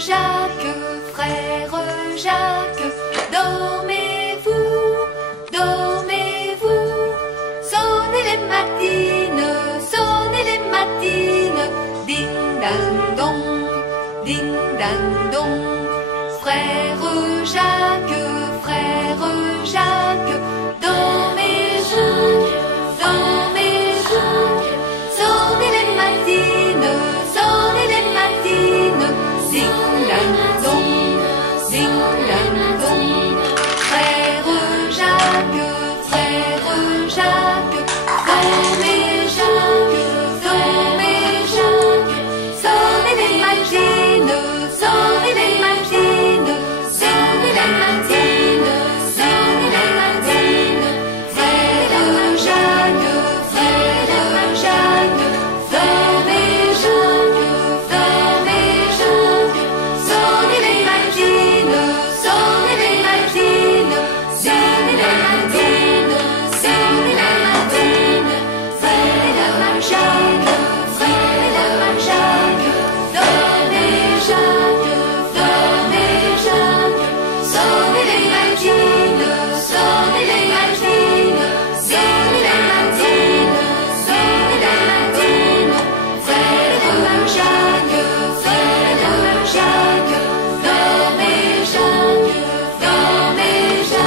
Jacques, frère Jacques, dormez-vous, dormez-vous. Sonnez les matines, sonnez les matines. Ding dang dong, ding dang dong. Frère Jacques, frère Jacques, dormez-vous, dormez-vous. Sonnez les matines, sonnez les matines. Ding dang dong, ding dang dong. Frère Jacques, frère Jacques, dormez-vous, dormez-vous. Sonnez les matines, sonnez les matines. Sonnez les matines, sonnez les matines. Frère Jacques, frère Jacques, dormez-vous, dormez-vous. Sonnez les matines, sonnez les matines. Sonnez les matines, sonnez les matines. Frère Jacques, frère Jacques, dormez-vous, dormez-vous. Sonnez les matines, sonnez les matines. Sonnez les matines, sonnez les matines. Frère Jacques, frère Jacques, dormez-vous, dormez-vous.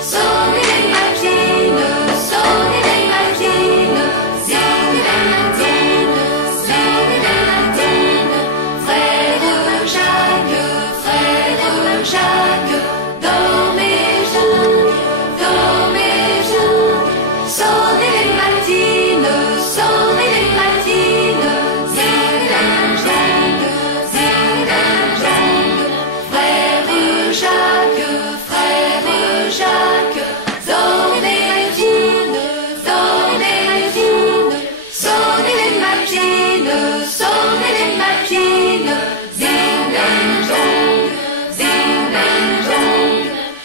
Sonnez les matines, sonnez les matines. Sonnez les matines, sonnez les matines. Frère Jacques, frère Jacques, dormez-vous, dormez-vous. Sonnez les matines, sonnez les matines. Zing dang dang, zing dang dang. Frère Jacques, frère Jacques, dormez-vous, dormez-vous. Sonnez les matines, sonnez les matines. Zing dang dang, zing dang dang.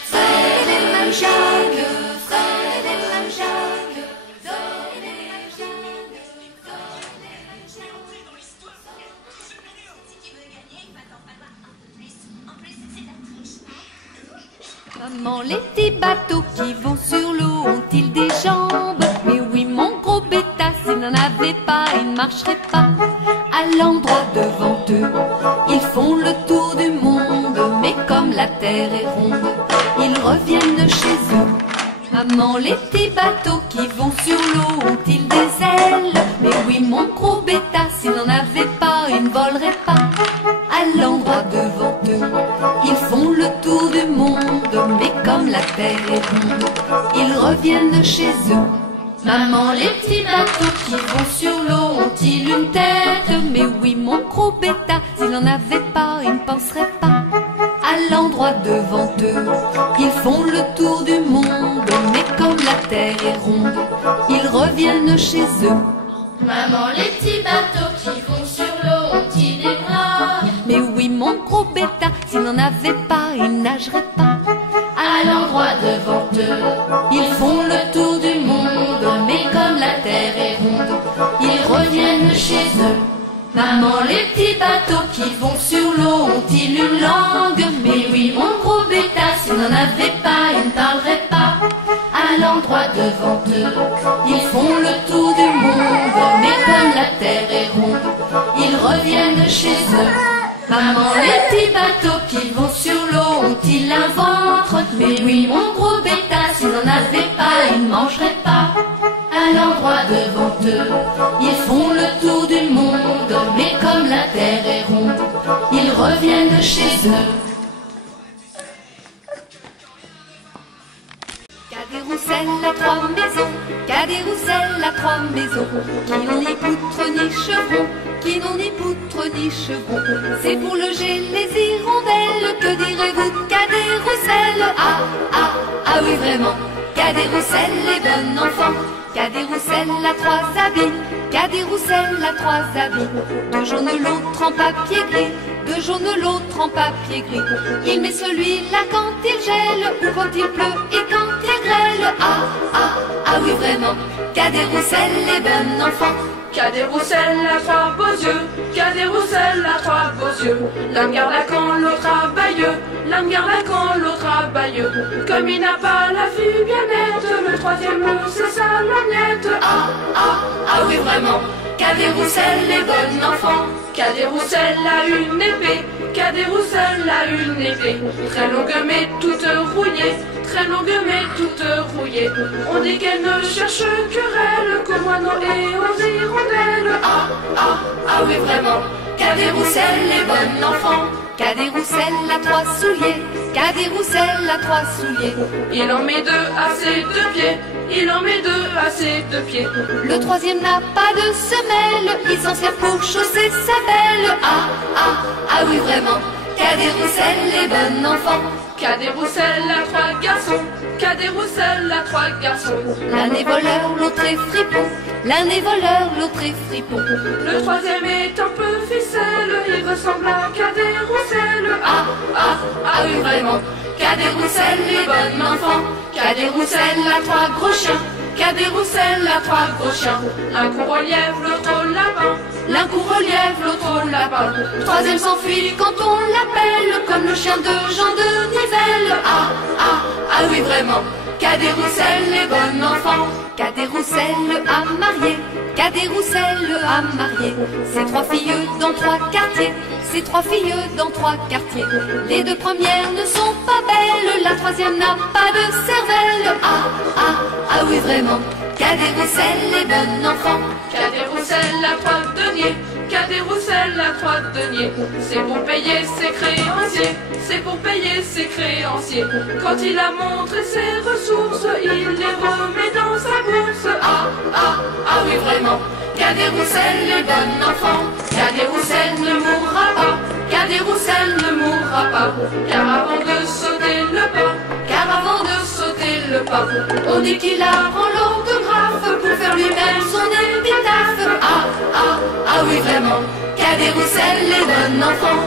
Frère Jacques, frère Jacques, dormez-vous, Maman, les petits bateaux qui vont sur l'eau ont-ils des jambes? Mais oui, mon gros bêta, s'il n'en avait pas, il ne marcherait pas. À l'endroit devant eux, ils font le tour du monde. Mais comme la terre est ronde, ils reviennent chez eux. Maman, les petits bateaux qui vont sur l'eau ont-ils des ailes? Mais oui, mon gros bêta, s'il n'en avait pas, il ne volerait pas. À l'endroit devant eux, ils font le tour du monde. Mais comme la terre est ronde, ils reviennent chez eux. Maman, les petits bateaux qui vont sur l'eau ont-ils une tête? Mais oui, mon gros bêta, s'il n'en avait pas, il ne penserait pas. À l'endroit devant eux, ils font le tour du monde. Mais comme la terre est ronde, ils reviennent chez eux. Maman, les petits bateaux qui vont sur l'eau ont-ils des bras? Mais oui, mon gros bêta, s'il n'en avait pas, il nagerait pas. À l'endroit devant eux, Ils font le tour du monde. mais comme la terre est ronde, Ils reviennent chez eux. Maman, les petits bateaux qui vont sur l'eau ont-ils une langue? Mais oui, mon gros bêta, s'il n'en avait pas, il ne parlerait pas. À l'endroit devant eux, ils font le tour du monde. Mais comme la terre est ronde, ils reviennent chez eux. Maman, les petits bateaux qui vont sur l'eau ont-ils un ventre? Mais oui, mon gros bêta, s'il n'en avait pas, il ne mangerait pas. À l'endroit devant eux, ils font le tour du monde. Mais comme la terre est ronde, ils reviennent chez eux. Cadet-Roussel a trois maisons, Cadet-Roussel a trois maisons, qui n'ont ni poutre ni chevron, qui n'ont ni poutre ni chevron. C'est pour loger les hirondelles, que direz-vous, Cadet-Roussel? Ah, ah, ah oui vraiment, Cadet-Roussel est bon enfant. Cadet-Roussel a trois habits, Cadet-Roussel a trois habits. De jaune l'autre en papier gris, de jaune l'autre en papier gris. Il met celui-là quand il gèle, ou quand il pleut et quand il grêle. Ah, ah, ah oui vraiment, Cadet-Roussel est bon enfant. Qu'a des rousselles à trois beaux yeux, qu'a des rousselles à trois beaux yeux. L'un garde à quand l'autre à Bayeux, l'un garde à quand l'autre à Bayeux. Comme il n'a pas la vue bien nette, le troisième c'est sa lorgnette. Ah, ah, ah oui vraiment, qu'a des rousselles les bonnes enfants. Qu'a des rousselles à une épée, qu'a des rousselles à une épée. Très longue mais toute rouillée, très longue mais toute rouillée. On dit qu'elle ne cherche querelle qu'aux moineaux et aux hirondelles. Ah, ah, ah oui vraiment, qu'a des rousselles les bonnes enfants. Qu'a des rousselles à trois souliers, qu'a des rousselles à trois souliers. Il en met deux à ses deux pieds, il en met deux à ses deux pieds. Le troisième n'a pas de semelle, il s'en sert pour chausser sa belle. Ah, ah, ah oui vraiment, qu'a des rousselles les bonnes enfants. Qu'a des rousselles à trois garçons, qu'a des rousselles à trois garçons. L'un est voleur, l'autre est fripon, l'un est voleur, l'autre est fripon. Le troisième est un peu ficelle, il ressemble à qu'a des rousselles. Ah, ah, ah oui vraiment, qu'a des rousselles les bonnes enfants. Qu'a des rousselles à trois gros chiens, qu'a des rousselles à trois gros chiens. Un court au lièvre, l'autre au lapin, l'un court au lièvre, l'autre au lapin. Le troisième s'enfuit quand on l'appelle, comme le chien de Jean de Nivelle. Ah, ah, ah oui vraiment, qu'a des rousselles les bonnes enfants. Qu'a des rousselles à marier, qu'a des rousselles à marier. C'est trois filles dans trois quartiers, c'est trois filles dans trois quartiers. Les deux premières ne sont pas belles, la troisième n'a pas de cervelle. Ah, ah, ah oui vraiment, qu'a des rousselles les bonnes enfants. Qu'a des rousselles à trois deniers, qu'a des rousselles à trois deniers. C'est pour payer ses créanciers, c'est pour payer ses créanciers. Quand il a montré ses ressources, il les remet dans sa bourse. Ah, ah, ah oui vraiment, qu'a des rousselles les bonnes enfants. Qu'a des rousselles ne mourra pas, qu'a des rousselles ne mourra pas. Car avant de sauter le pas, car avant de sauter le pas, on dit qu'il apprend l'orthographe pour faire lui-même son épitaphe. Ah, ah, ah oui vraiment, qu'a des rousselles les bonnes enfants.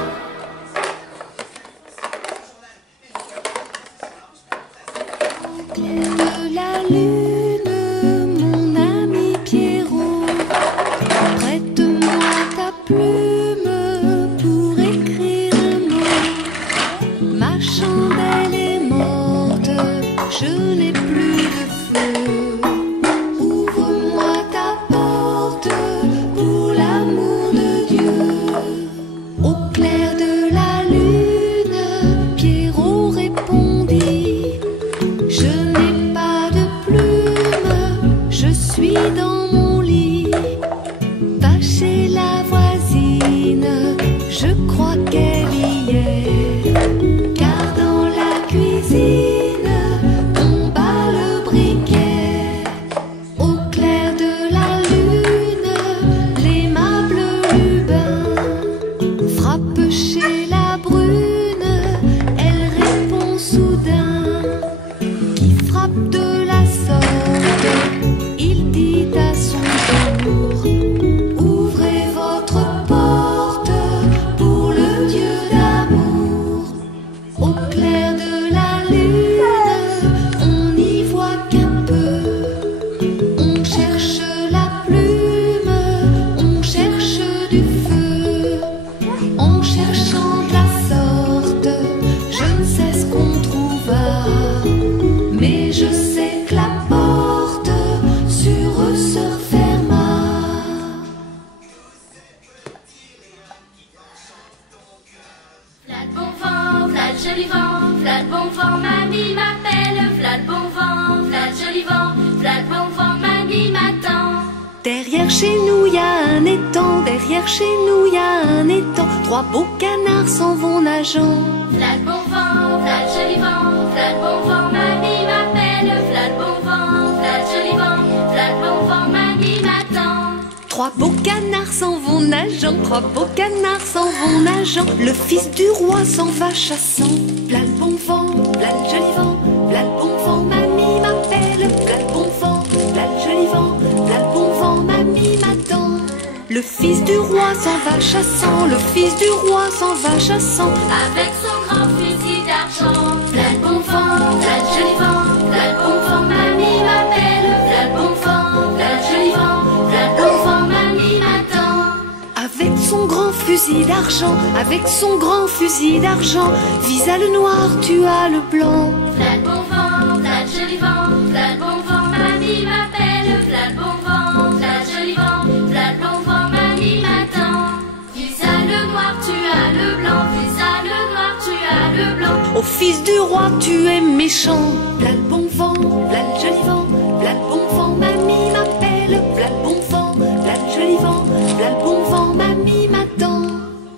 De la lune, mon ami Pierrot, prête-moi ta plume pour écrire un mot. Ma chandelle est morte, je n'ai plus de feu. Ouvre-moi ta porte pour l'amour de Dieu. Au clair de la lune, Pierrot répondit: je n'ai pas de plume, je suis dans mon lit. Va chez la voisine, je crois qu'elle y est. Car dans la cuisine, on bat le briquet. Au clair de la lune, l'aimable Lubin frappe chez la brune, elle répond soudain. Qui frappe de la sorte, il dit à son tour: ouvrez votre porte pour le Dieu d'amour. Au clair de la lune, on n'y voit qu'un peu. On cherche la plume, on cherche du feu. En cherchant de la sorte, je ne sais ce qu'on trouva. Mais je sais que la porte sur eux se referma. V'là le bon vent, v'là le joli vent, v'là le bon vent, mamie m'appelle. V'là le bon vent, v'là le joli vent, v'là le bon vent, mamie m'attend. Derrière chez nous y a un étang, derrière chez nous y a un étang. Trois beaux canards s'en vont nageant. V'là le bon vent, v'là le joli vent, v'là le bon vent, mamie m'appelle. V'là le bon vent, v'là le joli vent, v'là le bon vent, mamie m'attend. Trois beaux canards s'en vont nageant, trois beaux canards s'en vont nageant. Le fils du roi s'en va chassant. V'là le bon vent, v'là le joli vent, v'là le bon vent, mamie m'appelle. V'là le bon vent, v'là le joli vent, v'là le bon vent, mamie m'attend. Le fils du roi s'en va chassant, le fils du roi s'en va chassant. Avec son grand fusil d'argent. V'là le bon vent, v'là le joli vent, v'là le bon vent, mamie m'appelle. V'là le bon vent, v'là le joli vent, v'là le bon vent, mamie fusil d'argent, avec son grand fusil d'argent, vise à le noir, tu as le blanc. V'là le bon vent, v'là le joli vent, v'là le bon vent, mamie m'appelle. V'là le bon vent, v'là le joli vent, v'là le bon vent, mamie m'attend. Vise à le noir, tu as le blanc, vise à le noir, tu as le blanc. Ô fils du roi, tu es méchant. V'là le bon vent, v'là le joli vent, v'là le bon vent, mamie m'appelle. V'là le bon vent, v'là le joli vent, v'là le bon vent, mamie m'attend.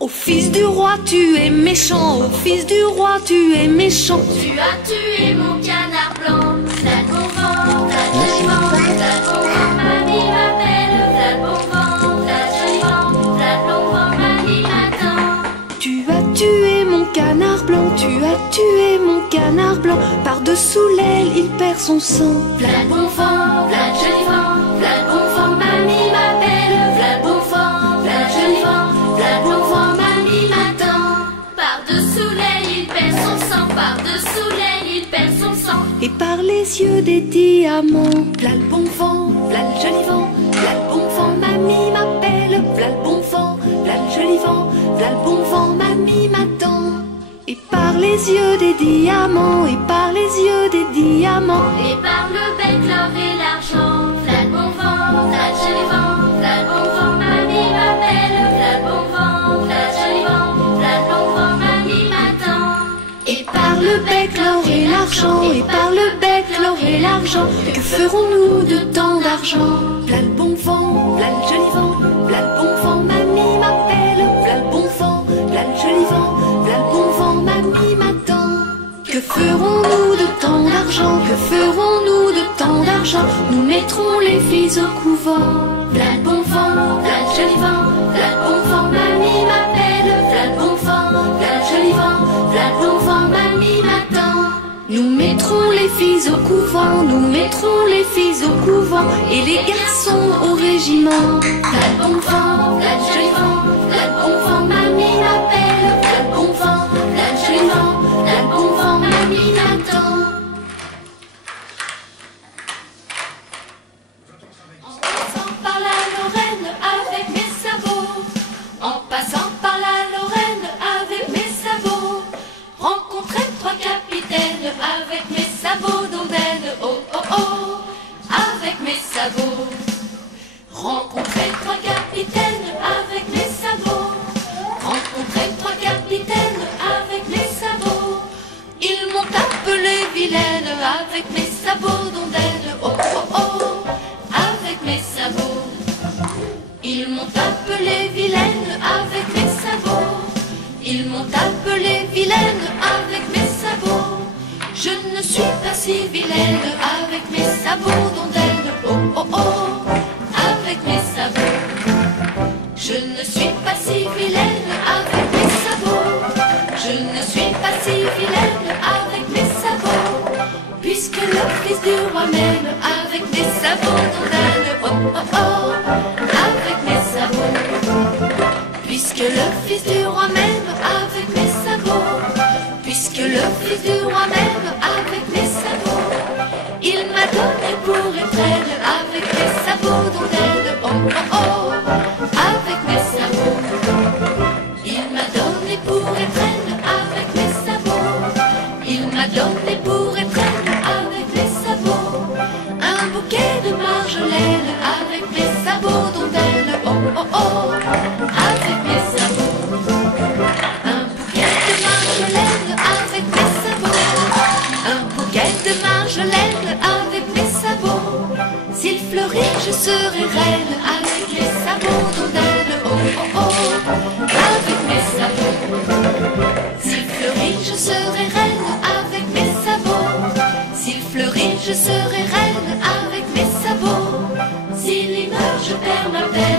Ô fils du roi, tu es méchant. Ô fils du roi, tu es méchant. Tu as tué mon canard blanc. V'là le bon vent, v'là le joli vent, v'là le bon vent, mamie m'appelle. V'là le bon vent, v'là le joli vent, v'là le bon vent, mamie m'attend. Tu as tué mon canard blanc, tu as tué mon canard blanc. Par-dessous l'aile, il perd son sang. V'là le bon vent, v'là le joli vent, v'là le bon vent, mamie m'appelle. V'là le bon vent, v'là le joli vent, v'là le bon vent, mamie m'attend. Par-dessous l'aile, il perd son sang, par-dessous l'aile, il perd son sang. Et par les yeux des diamants, v'là le bon vent, v'là le joli vent, v'là le bon vent, mamie m'appelle. V'là le bon vent, v'là le joli vent, v'là le bon vent, mamie m'attend. Et par les yeux des diamants, et par les yeux des diamants, Et par le bec, l'or et l'argent. V'là le bon vent, v'là le joli vent, v'là le bon vent, mamie m'appelle. V'là le bon vent, v'là le joli vent, v'là le bon vent, mamie m'attend. et par le bec l'or et l'argent, et par le bec l'or et l'argent, que ferons-nous de tant d'argent? V'là le bon vent, v'là le joli vent, v'là le bon vent, mamie m'appelle. V'là le bon vent, v'là le joli vent, v'là le bon vent, mamie m'attend. Que ferons-nous de tant d'argent? Que ferons-nous de tant d'argent? Nous mettrons les filles au couvent. V'là le bon vent, v'là le joli vent, v'là le bon vent, mamie m'appelle. V'là le bon vent, v'là le joli vent, v'là le bon vent, mamie m'attend. Nous mettrons les filles au couvent, nous mettrons les filles au couvent, et les garçons au régiment. V'là le bon vent, v'là le joli vent, v'là le bon vent, mamie m'appelle. V'là le bon vent, v'là le joli vent, v'là le bon vent, mamie m'attend. En passant par la Lorraine avec mes sabots, en passant par la Lorraine avec mes sabots, rencontrer trois capitaines avec mes sabots d'ondaine, oh oh oh, avec mes sabots. Rencontrer trois capitaines avec mes sabots, rencontrer trois capitaines avec mes sabots. Ils m'ont appelé vilaine avec mes sabots d'ondaine, oh oh oh, avec mes sabots. Ils m'ont appelé vilaine avec mes sabots. Ils m'ont appelé vilaine avec mes sabots. Je ne suis pas si vilaine avec mes sabots d'ondaine, oh oh oh, avec mes sabots. Je ne suis pas si vilaine avec mes sabots. Je ne suis pas si vilaine avec mes sabots. Puisque le fils du roi m'aime avec mes sabots d'ondaine, oh oh oh, avec mes sabots. Puisque le fils du roi m'aime avec mes sabots. Puisque le fils du roi m'aime avec mes sabots. Il m'a donné pour étrenne avec mes sabots d'ondaine, oh oh oh, avec mes sabots. Il m'a donné pour étrenne avec mes sabots. Il m'a donné pour étrenne avec mes sabots. Un bouquet de marjolaine avec mes sabots d'ondaine, oh oh oh, avec mes sabots. Un bouquet de marjolaine avec mes sabots. Un bouquet de marjolaine avec mes sabots. S'il fleurit, je serai reine avec les sabots d'ondaine, oh oh oh, avec mes sabots. S'il fleurit, je serai reine avec mes sabots. S'il fleurit, je serai reine avec mes sabots. S'il y meurt, je perds ma peine